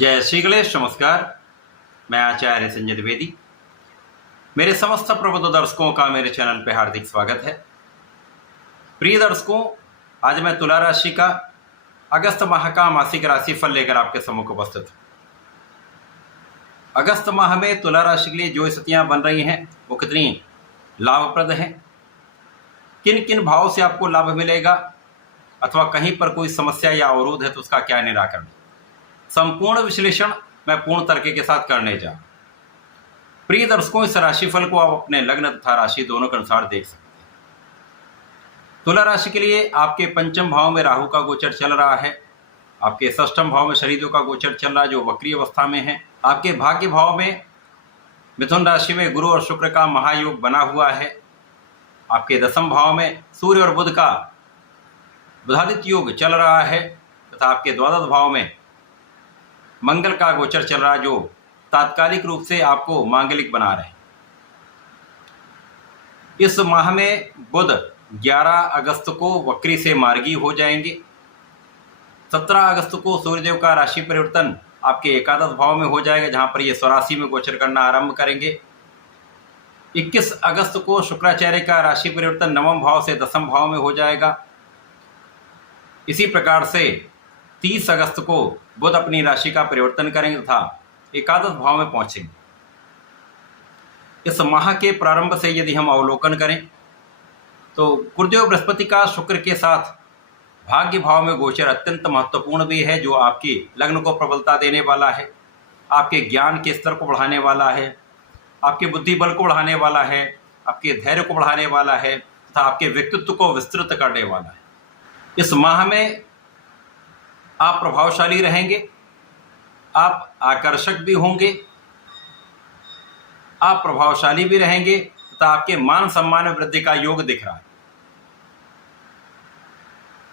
जय श्री गणेश। नमस्कार, मैं आचार्य संजय द्विवेदी। मेरे समस्त प्रबुद्ध दर्शकों का मेरे चैनल पे हार्दिक स्वागत है। प्रिय दर्शकों, आज मैं तुला राशि का अगस्त माह का मासिक राशिफल लेकर आपके सम्मुख उपस्थित हूँ। अगस्त माह में तुला राशि के लिए जो स्थितियां बन रही हैं वो कितनी लाभप्रद हैं, किन किन भावों से आपको लाभ मिलेगा अथवा कहीं पर कोई समस्या या अवरोध है तो उसका क्या निराकरण, संपूर्ण विश्लेषण मैं पूर्ण तर्क के साथ करने जा। प्रिय दर्शकों, इस राशिफल को आप अपने लग्न तथा राशि दोनों के अनुसार देख सकते हैं। तुला राशि के लिए आपके पंचम भाव में राहु का गोचर चल रहा है, आपके षष्ठम भाव में शनिदेव का गोचर चल रहा है जो वक्री अवस्था में है। आपके भाग्य भाव में मिथुन राशि में गुरु और शुक्र का महायोग बना हुआ है। आपके दसम भाव में सूर्य और बुध का बुधादित्य योग चल रहा है तथा आपके द्वादश भाव में मंगल का गोचर चल रहा है जो तात्कालिक रूप से आपको मांगलिक बना रहे हैं। इस माह में बुध 11 अगस्त को वक्री से मार्गी हो जाएंगे। 17 अगस्त को सूर्यदेव का राशि परिवर्तन आपके एकादश भाव में हो जाएगा जहां पर ये स्वराशि में गोचर करना आरंभ करेंगे। 21 अगस्त को शुक्राचार्य का राशि परिवर्तन नवम भाव से दसम भाव में हो जाएगा। इसी प्रकार से 30 अगस्त को बुध अपनी राशि का परिवर्तन करेंगे तथा एकादश भाव में पहुंचेंगे। इस माह के प्रारंभ से यदि हम अवलोकन करें तो गुरुदेव बृहस्पति का शुक्र के साथ भाग्य भाव में गोचर अत्यंत महत्वपूर्ण भी है, जो आपकी लग्न को प्रबलता देने वाला है, आपके ज्ञान के स्तर को बढ़ाने वाला है, आपके बुद्धि बल को बढ़ाने वाला है, आपके धैर्य को बढ़ाने वाला है तथा आपके व्यक्तित्व को विस्तृत करने वाला है। इस माह में आप प्रभावशाली रहेंगे, आप आकर्षक भी होंगे, आप प्रभावशाली भी रहेंगे तथा आपके मान सम्मान में वृद्धि का योग दिख रहा है।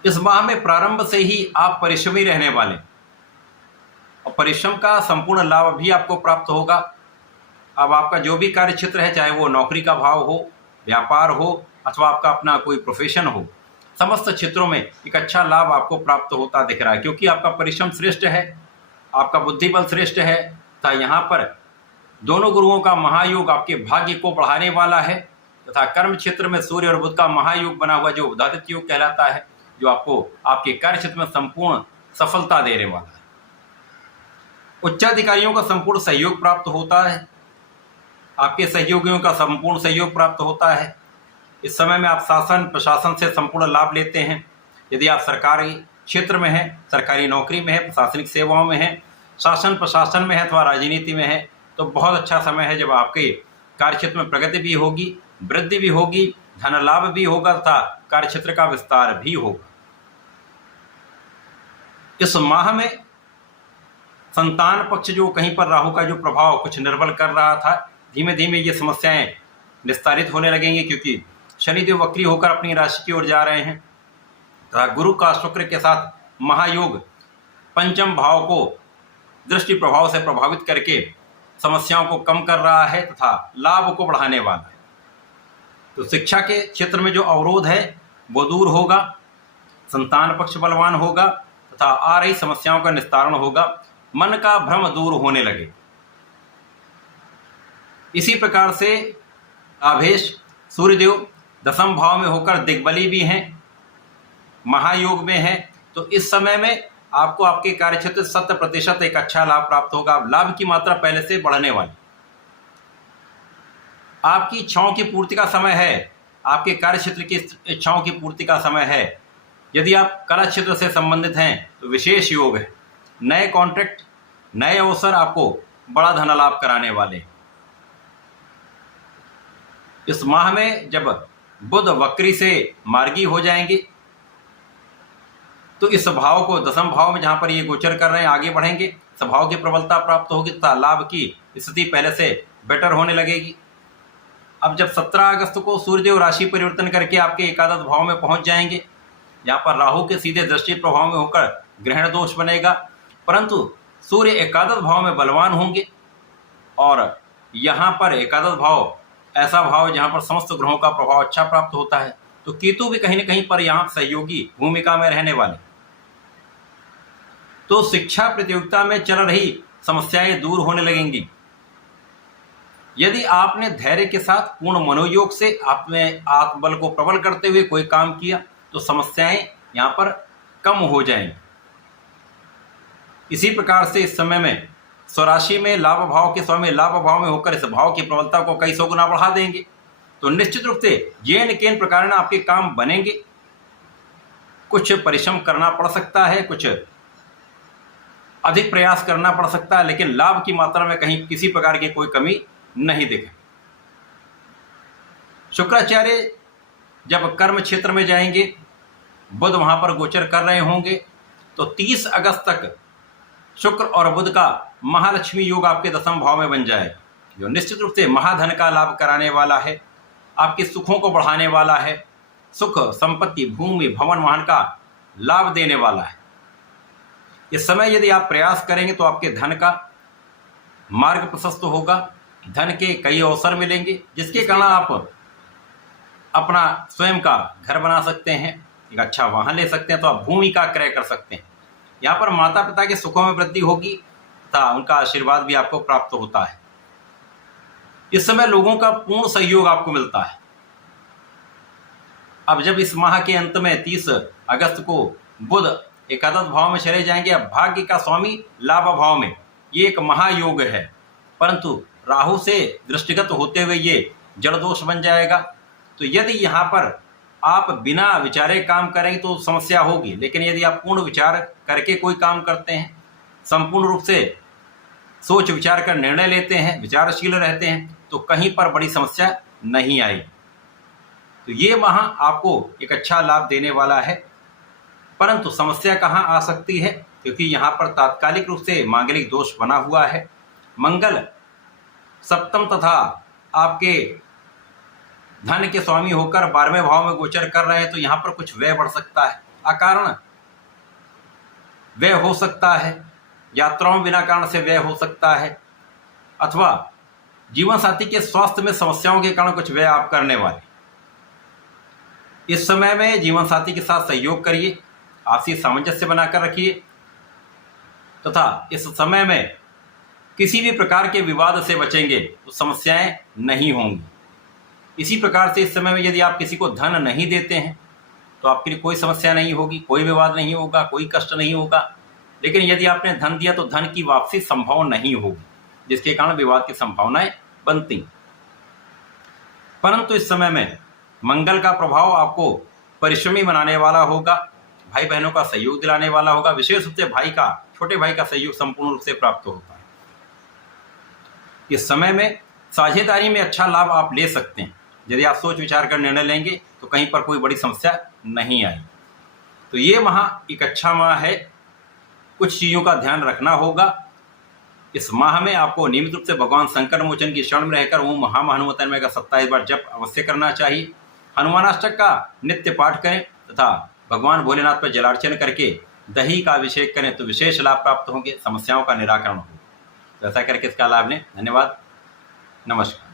इस माह में प्रारंभ से ही आप परिश्रमी रहने वाले और परिश्रम का संपूर्ण लाभ भी आपको प्राप्त होगा। अब आपका जो भी कार्य क्षेत्र है, चाहे वो नौकरी का भाव हो, व्यापार हो अथवा आपका अपना कोई प्रोफेशन हो, समस्त क्षेत्रों में एक अच्छा लाभ आपको प्राप्त होता दिख रहा है, क्योंकि आपका परिश्रम श्रेष्ठ है, आपका बुद्धि बल श्रेष्ठ है तथा यहाँ पर दोनों गुरुओं का महायोग आपके भाग्य को बढ़ाने वाला है तथा कर्म क्षेत्र में सूर्य और बुध का महायोग बना हुआ जो बुधादित्य योग कहलाता है, जो आपको आपके कार्य क्षेत्र में संपूर्ण सफलता देने वाला है। उच्चाधिकारियों का संपूर्ण सहयोग प्राप्त होता है, आपके सहयोगियों का संपूर्ण सहयोग प्राप्त होता है। इस समय में आप शासन प्रशासन से संपूर्ण लाभ लेते हैं। यदि आप सरकारी क्षेत्र में हैं, सरकारी नौकरी में है, प्रशासनिक सेवाओं में है, शासन प्रशासन में है अथवा राजनीति में है, तो बहुत अच्छा समय है जब आपके कार्यक्षेत्र में प्रगति भी होगी, वृद्धि भी होगी, धन लाभ भी होगा तथा कार्यक्षेत्र का विस्तार भी होगा। इस माह में संतान पक्ष जो कहीं पर राहु का जो प्रभाव कुछ निर्बल कर रहा था, धीमे धीमे ये समस्याएं निस्तारित होने लगेंगी, क्योंकि शनिदेव वक्री होकर अपनी राशि की ओर जा रहे हैं तथा गुरु का शुक्र के साथ महायोग पंचम भाव को दृष्टि प्रभाव से प्रभावित करके समस्याओं को कम कर रहा है तथा लाभ को बढ़ाने वाला है। तो शिक्षा के क्षेत्र में जो अवरोध है वो दूर होगा, संतान पक्ष बलवान होगा तथा आ रही समस्याओं का निस्तारण होगा, मन का भ्रम दूर होने लगे। इसी प्रकार से आभेश सूर्यदेव दसम भाव में होकर दिग्बली भी हैं, महायोग में है, तो इस समय में आपको आपके कार्यक्षेत्र 100% एक अच्छा लाभ प्राप्त होगा। लाभ की मात्रा पहले से बढ़ने वाली, आपकी इच्छाओं की पूर्ति का समय है, आपके कार्यक्षेत्र की इच्छाओं की पूर्ति का समय है। यदि आप कला क्षेत्र से संबंधित हैं तो विशेष योग है, नए कॉन्ट्रैक्ट, नए अवसर आपको बड़ा धन लाभ कराने वाले। इस माह में जब बुध वक्री से मार्गी हो जाएंगे तो इस भाव को दसम भाव में जहां पर ये गोचर कर रहे हैं आगे बढ़ेंगे, स्वभाव की प्रबलता प्राप्त होगी तथा लाभ की स्थिति पहले से बेटर होने लगेगी। अब जब 17 अगस्त को सूर्यदेव राशि परिवर्तन करके आपके एकादश भाव में पहुंच जाएंगे, यहाँ पर राहु के सीधे दृष्टि प्रभाव में होकर ग्रहण दोष बनेगा, परंतु सूर्य एकादश भाव में बलवान होंगे और यहाँ पर एकादश भाव ऐसा भाव जहाँ पर समस्त ग्रहों का प्रभाव अच्छा प्राप्त होता है, तो केतु भी कहीं न कहीं पर यहाँ सहयोगी भूमिका में रहने वाले। तो शिक्षा प्रतियोगिता में चल रही समस्याएं दूर होने लगेंगी। यदि आपने धैर्य के साथ पूर्ण मनोयोग से अपने आत्मबल को प्रबल करते हुए कोई काम किया तो समस्याएं यहाँ पर कम हो जाएंगी। इसी प्रकार से इस समय में स्वराशि में लाभ भाव के स्वामी लाभ भाव में होकर इस भाव की प्रबलता को कई 100 गुना बढ़ा देंगे। तो निश्चित रूप से येन केन प्रकार आपके काम बनेंगे। कुछ परिश्रम करना पड़ सकता है, कुछ अधिक प्रयास करना पड़ सकता है, लेकिन लाभ की मात्रा में कहीं किसी प्रकार की कोई कमी नहीं दिखे। शुक्राचार्य जब कर्म क्षेत्र में जाएंगे, बुध वहां पर गोचर कर रहे होंगे, तो 30 अगस्त तक शुक्र और बुध का महालक्ष्मी योग आपके 10वें भाव में बन जाए, जो निश्चित रूप से महाधन का लाभ कराने वाला है, आपके सुखों को बढ़ाने वाला है, सुख संपत्ति भूमि भवन वाहन का लाभ देने वाला है। इस समय यदि आप प्रयास करेंगे तो आपके धन का मार्ग प्रशस्त होगा, धन के कई अवसर मिलेंगे, जिसके कारण आप अपना स्वयं का घर बना सकते हैं, एक अच्छा वाहन ले सकते हैं, तो आप भूमि का क्रय कर सकते हैं। यहाँ पर माता पिता के सुखों में वृद्धि होगी तथा उनका आशीर्वाद भी आपको प्राप्त होता है। इस समय लोगों का पूर्ण सहयोग आपको मिलता है। अब जब इस माह के अंत में 30 अगस्त को बुध एकादश भाव में चले जाएंगे, अब भाग्य का स्वामी लाभ भाव में, ये एक महायोग है, परंतु राहु से दृष्टिगत होते हुए ये जड़ दोष बन जाएगा। तो यदि यहाँ पर आप बिना विचारे काम करेंगे तो समस्या होगी, लेकिन यदि आप पूर्ण विचार करके कोई काम करते हैं, संपूर्ण रूप से सोच विचार कर निर्णय लेते हैं, विचारशील रहते हैं, तो कहीं पर बड़ी समस्या नहीं आई। तो ये माह आपको एक अच्छा लाभ देने वाला है, परंतु समस्या कहाँ आ सकती है, क्योंकि यहाँ पर तात्कालिक रूप से मांगलिक दोष बना हुआ है। मंगल सप्तम तथा आपके धन के स्वामी होकर 12वें भाव में गोचर कर रहे हैं, तो यहाँ पर कुछ व्यय बढ़ सकता है, अकारण व्यय हो सकता है, यात्राओं बिना कारण से व्यय हो सकता है, अथवा जीवन साथी के स्वास्थ्य में समस्याओं के कारण कुछ व्यय आप करने वाले। इस समय में जीवन साथी के साथ सहयोग करिए, आपसी सामंजस्य बनाकर रखिए, तथा इस समय में किसी भी प्रकार के विवाद से बचेंगे तो समस्याएं नहीं होंगी। इसी प्रकार से इस समय में यदि आप किसी को धन नहीं देते हैं तो आपके लिए कोई समस्या नहीं होगी, कोई विवाद नहीं होगा, कोई कष्ट नहीं होगा। लेकिन यदि आपने धन दिया तो धन की वापसी संभव नहीं होगी, जिसके कारण विवाद की संभावनाएं बनती। परंतु इस समय में मंगल का प्रभाव आपको परिश्रमी बनाने वाला होगा, भाई बहनों का सहयोग दिलाने वाला होगा, विशेष रूप से भाई का, छोटे भाई का सहयोग संपूर्ण रूप से प्राप्त होता है। इस समय में साझेदारी में अच्छा लाभ आप ले सकते हैं। यदि आप सोच विचार कर निर्णय लेंगे तो कहीं पर कोई बड़ी समस्या नहीं आई। तो ये माह एक अच्छा माह है, कुछ चीज़ों का ध्यान रखना होगा। इस माह में आपको नियमित रूप से भगवान संकट मोचन की शरण में रहकर ओम महामहिमोत्तमय का 27 बार जप अवश्य करना चाहिए। हनुमानाष्टक का नित्य पाठ करें तथा भगवान भोलेनाथ पर जलार्चन करके दही का अभिषेक करें तो विशेष लाभ प्राप्त होंगे, समस्याओं का निराकरण होगा। तो ऐसा करके इसका लाभ लें। धन्यवाद, नमस्कार।